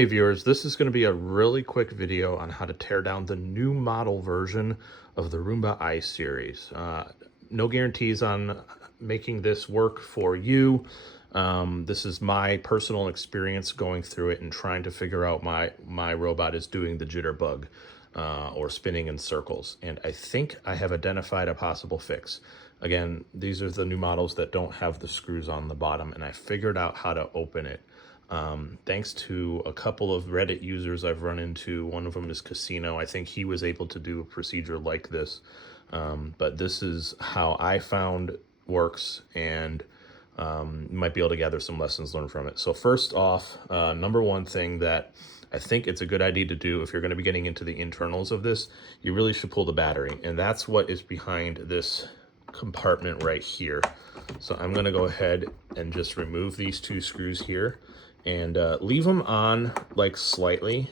Hey viewers, this is going to be a really quick video on how to tear down the new model version of the Roomba i series. No guarantees on making this work for you. This is my personal experience going through it and trying to figure out my robot is doing the jitterbug or spinning in circles. And I think I have identified a possible fix. Again, these are the new models that don't have the screws on the bottom, and I figured out how to open it. Thanks to a couple of Reddit users I've run into. One of them is Casino. I think he was able to do a procedure like this, but this is how I found works, and you might be able to gather some lessons learned from it. So first off, number one thing that I think it's a good idea to do if you're going to be getting into the internals of this, you really should pull the battery, and that's what is behind this compartment right here. So I'm going to go ahead and just remove these two screws here and leave them on like slightly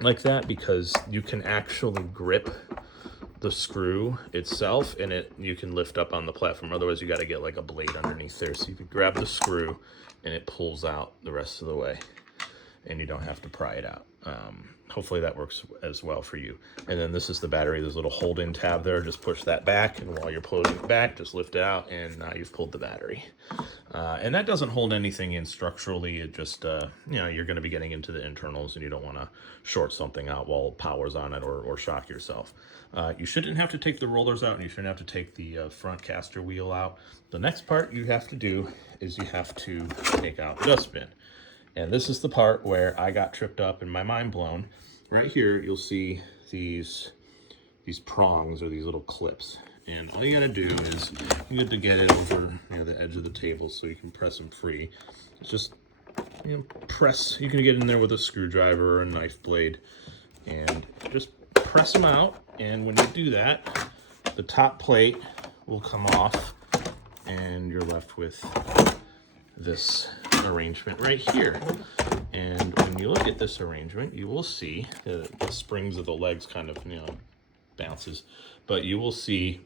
like that, because you can actually grip the screw itself and you can lift up on the platform. Otherwise you got to get like a blade underneath there. So you can grab the screw and it pulls out the rest of the way and you don't have to pry it out. Hopefully that works as well for you. And then this is the battery. There's a little hold-in tab there. Just push that back, and while you're pulling it back, just lift it out, and now you've pulled the battery. And that doesn't hold anything in structurally. It just, you know, you're going to be getting into the internals, and you don't want to short something out while power's on it or shock yourself. You shouldn't have to take the rollers out, and you shouldn't have to take the front caster wheel out. The next part you have to do is you have to take out the dustbin. And this is the part where I got tripped up and my mind blown. Right here, you'll see these prongs, or these little clips. And all you gotta do is, you get to get it over, you know, the edge of the table so you can press them free. It's just, you know, press. You can get in there with a screwdriver or a knife blade and just press them out. And when you do that, the top plate will come off and you're left with this arrangement right here. And when you look at this arrangement, you will see the springs of the legs kind of, you know, bounces, but you will see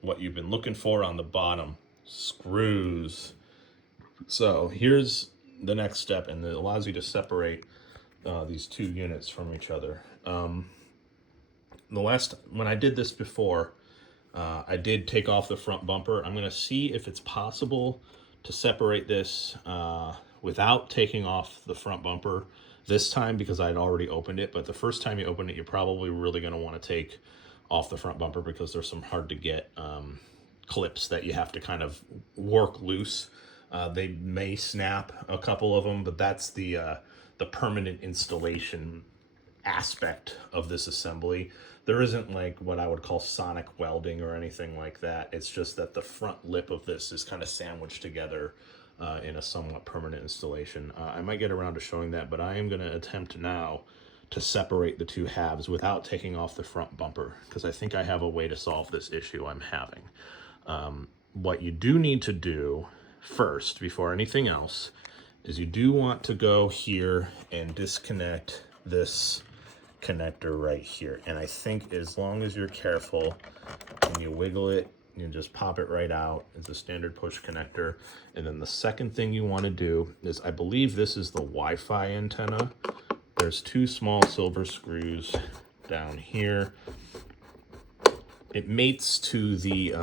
what you've been looking for on the bottom: screws. So here's the next step, and it allows you to separate these two units from each other. When I did this before, I did take off the front bumper. I'm going to see if it's possible to separate this without taking off the front bumper this time, because I'd already opened it. But the first time you open it, you're probably really going to want to take off the front bumper, because there's some hard to get clips that you have to kind of work loose. They may snap, a couple of them, but that's the permanent installation aspect of this assembly. There isn't like what I would call sonic welding or anything like that. It's just that the front lip of this is kind of sandwiched together in a somewhat permanent installation. I might get around to showing that, but I am going to attempt now to separate the two halves without taking off the front bumper, because I think I have a way to solve this issue I'm having. What you do need to do first, before anything else, is you do want to go here and disconnect this connector right here. And I think as long as you're careful and you wiggle it, you just pop it right out. It's a standard push connector. And then the second thing you want to do is, I believe this is the Wi-Fi antenna. There's two small silver screws down here. It mates to the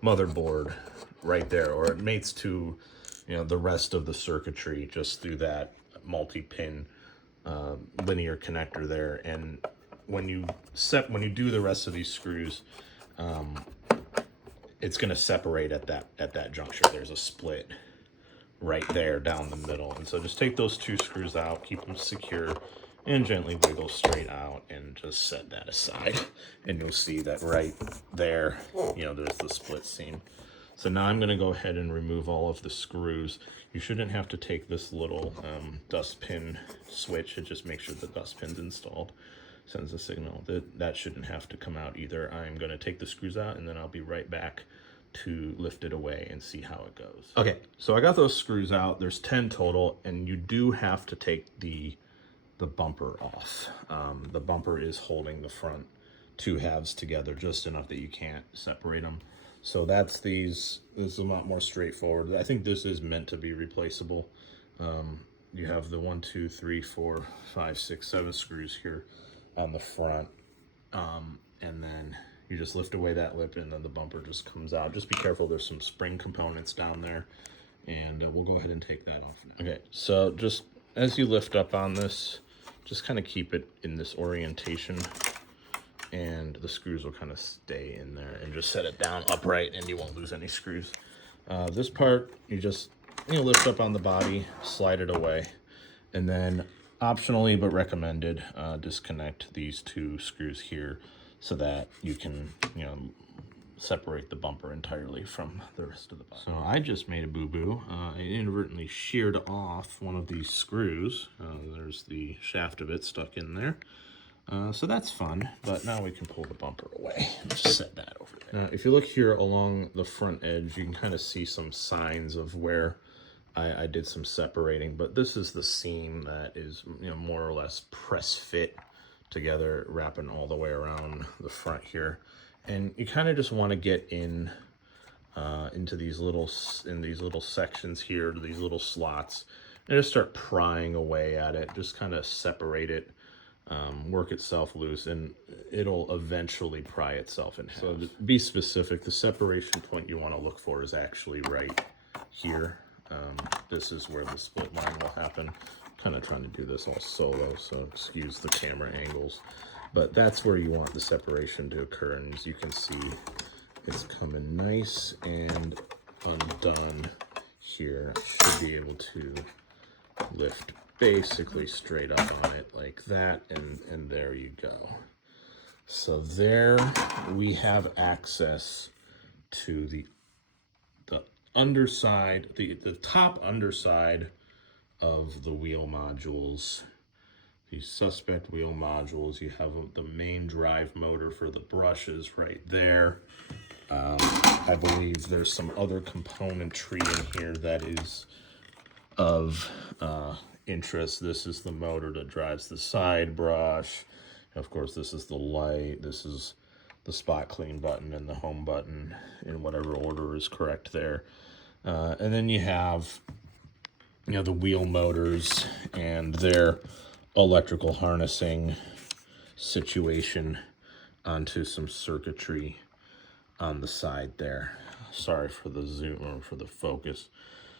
motherboard right there, or it mates to, you know, the rest of the circuitry just through that multi-pin linear connector there. And when you do the rest of these screws, it's going to separate at that juncture. There's a split right there down the middle, and so just take those two screws out, keep them secure, and gently wiggle straight out, and just set that aside. And you'll see that right there, you know, there's the split seam. So now I'm going to go ahead and remove all of the screws. You shouldn't have to take this little dust pin switch. It just makes sure the dust pin's installed, sends a signal. That shouldn't have to come out either. I'm going to take the screws out, and then I'll be right back to lift it away and see how it goes. Okay, so I got those screws out. There's 10 total, and you do have to take the bumper off. The bumper is holding the front two halves together just enough that you can't separate them. So that's these. This is a lot more straightforward. I think this is meant to be replaceable. you have the 1, 2, 3, 4, 5, 6, 7 screws here on the front. And then you just lift away that lip and then the bumper just comes out. Just be careful, there's some spring components down there, and we'll go ahead and take that off now. Okay, so just as you lift up on this, just kind of keep it in this orientation, and the screws will kind of stay in there, and just set it down upright and you won't lose any screws. This part, you just lift up on the body, slide it away, and then optionally but recommended, disconnect these 2 screws here so that you can separate the bumper entirely from the rest of the body. So I just made a boo-boo. I inadvertently sheared off one of these screws. There's the shaft of it stuck in there. So that's fun, but now we can pull the bumper away. Just set that over there. Now, if you look here along the front edge, you can kind of see some signs of where I did some separating, but this is the seam that is more or less press fit together, wrapping all the way around the front here. And you kind of just want to get in into these little sections here, these little slots, and just start prying away at it. Just kind of separate it, work itself loose, and it'll eventually pry itself in half. So to be specific, the separation point you want to look for is actually right here. This is where the split line will happen. Kind of trying to do this all solo, so excuse the camera angles. But that's where you want the separation to occur, and as you can see, it's coming nice and undone here. I should be able to lift basically straight up on it like that, and there you go. So there we have access to the underside, the top underside of the wheel modules. These suspect wheel modules. You have the main drive motor for the brushes right there. I believe there's some other componentry in here that is of interest. This is the motor that drives the side brush. Of course, this is the light. This is the spot clean button and the home button in whatever order is correct there. And then you have the wheel motors and their electrical harnessing situation onto some circuitry on the side there. Sorry for the zoom or for the focus.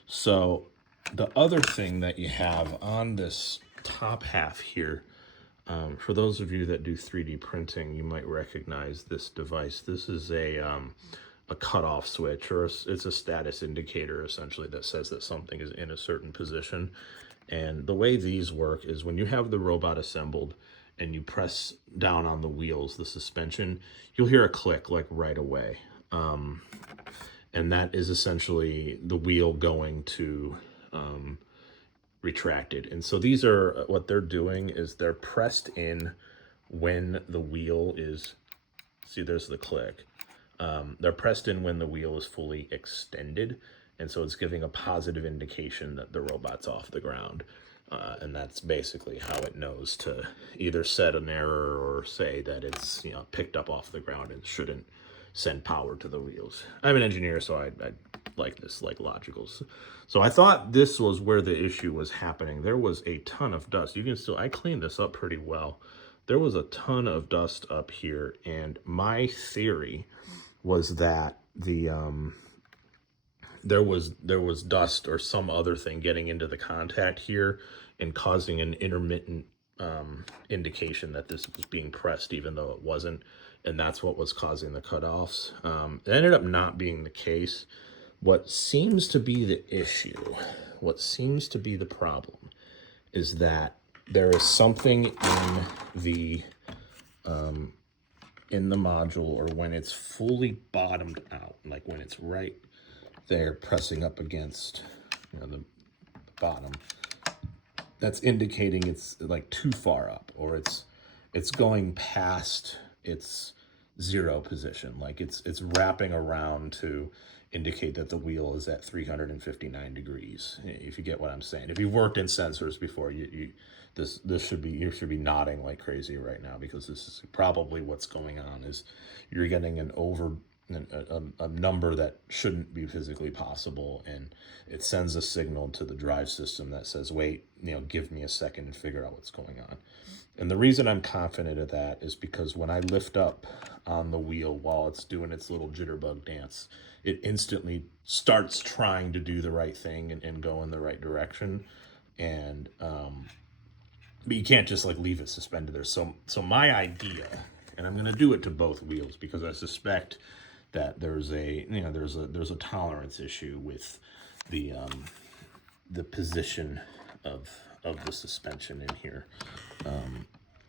So the other thing that you have on this top half here, for those of you that do 3D printing, you might recognize this device. This is a cutoff switch, or it's a status indicator essentially that says that something is in a certain position. And the way these work is when you have the robot assembled and you press down on the wheels, the suspension, you'll hear a click like right away. And that is essentially the wheel going to retracted. And so these are, what they're doing is they're pressed in when the wheel is, see there's the click. They're pressed in when the wheel is fully extended, and so it's giving a positive indication that the robot's off the ground. And that's basically how it knows to either set an error or say that it's picked up off the ground and shouldn't send power to the wheels. I'm an engineer, so I like this, like logicals. So I thought this was where the issue was happening. There was a ton of dust. You can still, I cleaned this up pretty well. There was a ton of dust up here, and my theory was that the there was dust or some other thing getting into the contact here and causing an intermittent indication that this was being pressed even though it wasn't, and that's what was causing the cutoffs. It ended up not being the case. What seems to be the issue, what seems to be the problem, is that there is something in the module, or when it's fully bottomed out, like when it's right there pressing up against the bottom, that's indicating it's like too far up, or it's going past its zero position, like it's wrapping around to indicate that the wheel is at 359 degrees, if you get what I'm saying. If you've worked in sensors before, you should be nodding like crazy right now, because this is probably what's going on. Is you're getting an a number that shouldn't be physically possible, and it sends a signal to the drive system that says, wait, give me a second and figure out what's going on. And the reason I'm confident of that is because when I lift up on the wheel while it's doing its little jitterbug dance, it instantly starts trying to do the right thing and go in the right direction. And but you can't just like leave it suspended there. So my idea, and I'm going to do it to both wheels because I suspect that there's a tolerance issue with the position of the suspension in here.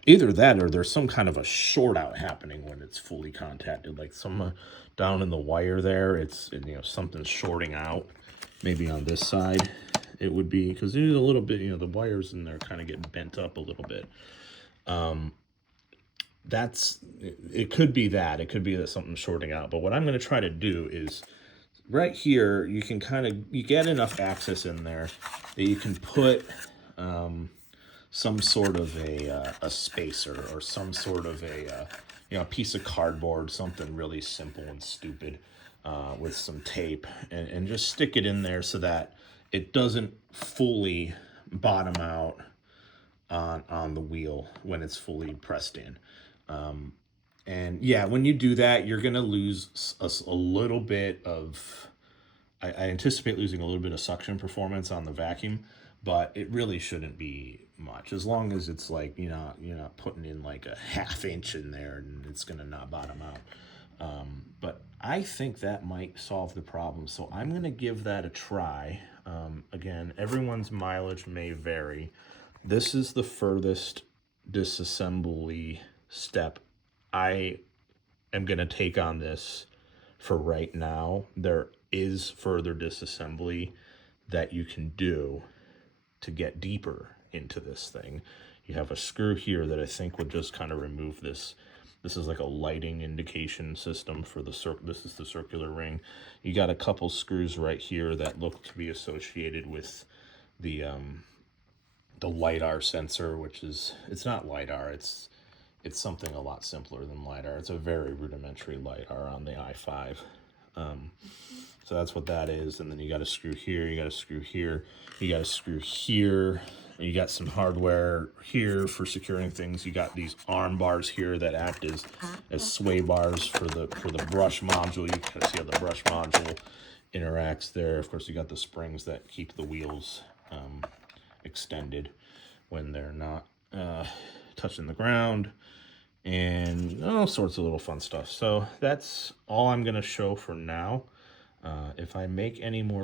Either that or there's some kind of a short out happening when it's fully contacted, like some down in the wire there, it's something's shorting out. Maybe on this side it would be, because there's a little bit, the wires in there kind of get bent up a little bit. It could be that. It could be that something's shorting out. But what I'm going to try to do is right here, you get enough access in there that you can put some sort of a spacer or some sort of a piece of cardboard, something really simple and stupid, with some tape, and just stick it in there so that it doesn't fully bottom out on the wheel when it's fully pressed in. And yeah, when you do that, you're gonna lose a little bit of, I anticipate losing a little bit of suction performance on the vacuum, but it really shouldn't be much, as long as it's like you're not putting in like a ½ inch in there and it's gonna not bottom out. But I think that might solve the problem, so I'm gonna give that a try. Again, everyone's mileage may vary. This is the furthest disassembly step I am gonna take on this for right now. There is further disassembly that you can do to get deeper into this thing. You have a screw here that I think would just kind of remove this. This is like a lighting indication system for the this is the circular ring. You got a couple screws right here that look to be associated with the LiDAR sensor, which is, it's not LiDAR, it's something a lot simpler than LiDAR. It's a very rudimentary LiDAR on the i5. So that's what that is. And then you got a screw here, you got a screw here, you got a screw here, you got some hardware here for securing things. You got these arm bars here that act as sway bars for the brush module. You can see how the brush module interacts there. Of course, you got the springs that keep the wheels extended when they're not touching the ground, and all sorts of little fun stuff. So that's all I'm going to show for now. If I make any more